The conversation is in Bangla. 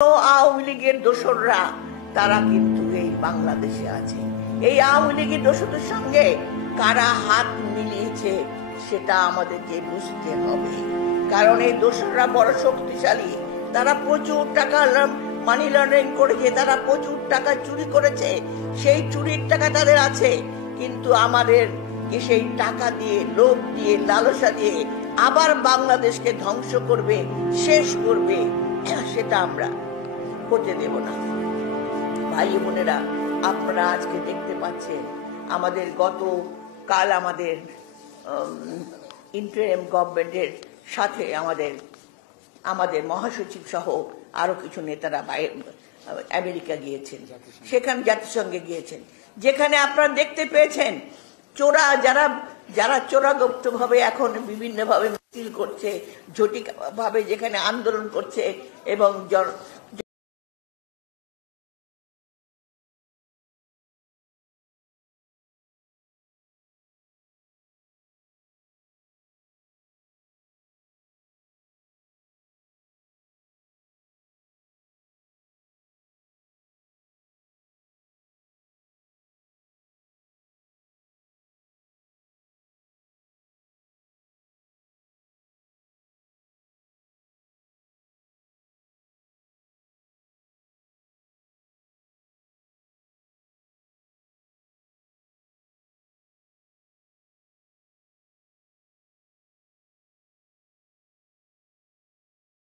আওয়ামী লীগের দোসররা তারা কিন্তু এই বাংলাদেশে আছে। এই আওয়ামী লীগের দোসরদের সঙ্গে কারা হাত মিলিয়েছে সেটা আমাদেরকে বুঝতে হবে, কারণ এই দোসররা বড় শক্তিশালী। তারা প্রচুর টাকা মানি লন্ডারিং করেছে, তারা প্রচুর টাকা চুরি করেছে। সেই চুরির টাকা তাদের আছে, কিন্তু আমাদের সেই টাকা দিয়ে, লোভ দিয়ে, লালসা দিয়ে আবার বাংলাদেশকে ধ্বংস করবে, শেষ করবে, সেটা আমরা হতে দেব না। ভাই বোনেরা, আপনারা আজকে দেখতে পাচ্ছেন আমাদের গতকাল আমাদের ইন্টারিম গভর্নমেন্টের সাথে আমাদের মহাসচিব সহ আরো কিছু নেতারা আমেরিকা গিয়েছেন, সেখানে জাতিসংঘে গিয়েছেন, যেখানে আপনারা দেখতে পেয়েছেন যারা চোরাগুপ্ত ভাবে এখন বিভিন্ন ভাবে মিছিল করছে, জটিক ভাবে যেখানে আন্দোলন করছে এবং